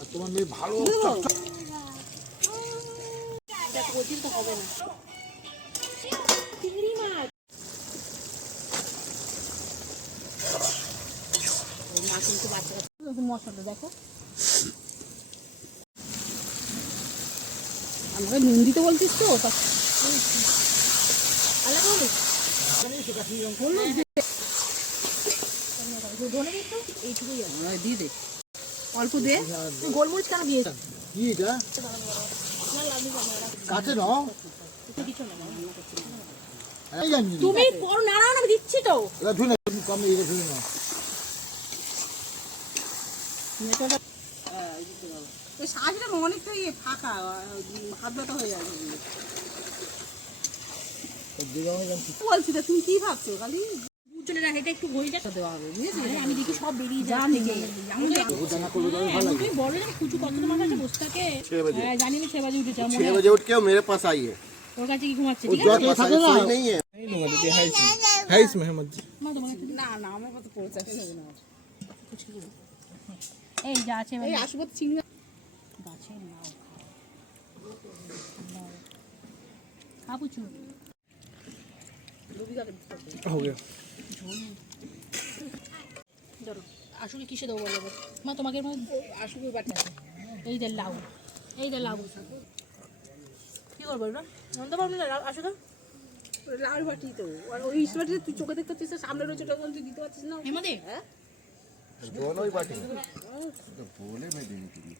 আর তোমার মেয়ে ভালো তো হবে না চিংড়ি মাছ মা কিন্তু বাচ্চা মশলা দেখো আমাকে নুন দিতে বলছিস তো দিয়ে দে অল্প দে গোলমরিচ কেন দিয়েছিস কি এটা কাছে নাও তুমি করো না আমি দিচ্ছি তো এটা ধুই না কম এটা ধুই না এই শাড়িটা অনেকটা ফাঁকা হাত ব্যথা হয়ে যাবে বলছি তো তুমি কি ভাবছো খালি চলে রাখ এটা একটু ঘড়িটা দেওয়া হবে বুঝেছি আমি দেখি সব বেরিয়ে যায় তুমি বলো যে কুচু কত তোমার কাছে বসে থাকে জানি না 6 বাজে উঠেছে 6 बजे उठ के मेरे पास आई है ওর কাছে কি ঘুমাচ্ছে वो ঠিক আছে मेरे पास आई सोई नहीं है नहीं लूंगा दीदी है इसमें है मत মা তোমার না না আমার কথা পৌঁছাতে হবে না এই যা আছে এই আসবো চিংড়ি গাছে নাও কাপুচু हो गया ধরো আশুকে কিসে দেবো বলো মা তোমাকে আশুকে বাটি আছে এই যে লাউ কি করবো এটা জানতে পারবি না আশু তো লাউ বাটি তো আর ওই বাটি তুই চোখে দেখতে পাচ্ছিস সামনে রয়েছে ওটা তুই দিতে পারছিস না হেমাদে হ্যাঁ दोनों ही बाटी तो बोले मैं देने के लिए